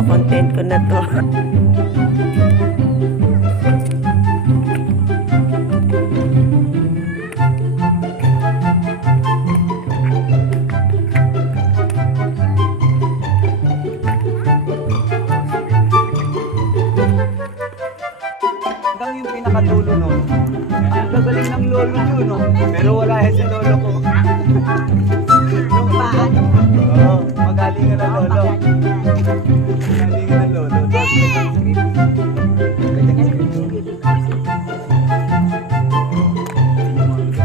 content ko na to. Hanggang yung pinakadulo nun. Ang gagaling ng lolo nyo, no? Pero wala yan si lolo ko. Yung paan? Oo, magaling ka na lolo. Magaling ka na lolo. Kanyang script.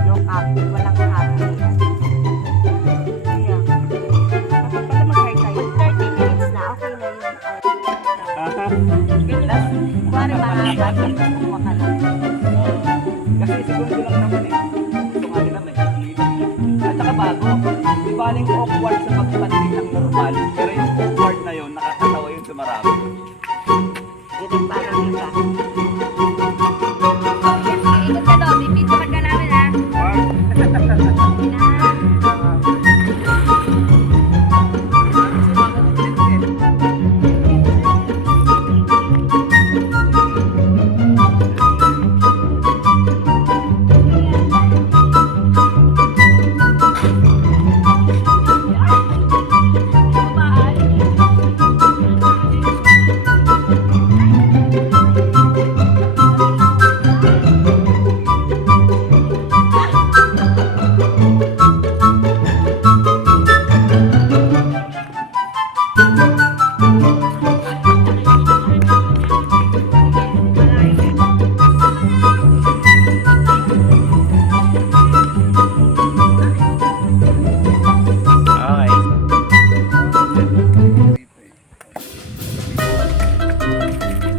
Yung copy, walang copy. Kaya, dapat pala mag-hire kayo. 30 minutes na, okay na yun. Kuwari mahaba, kumuha ka lang. Kasi segundo lang naman eh. Gusto nga nila may at saka bago. Di baling awkward sa pagpansin ng normal. Pero yung awkward na yun, nakakatawa yun sa marami. Yun yung parang iba. Ikot ka doon, bibidyohan ka namin ha.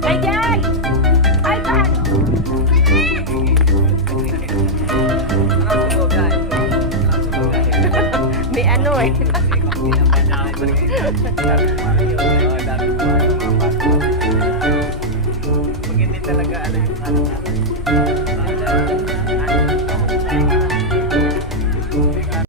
Ganyan! Ay, paano? May ano eh. Pag hindi talaga alam yung ano natin.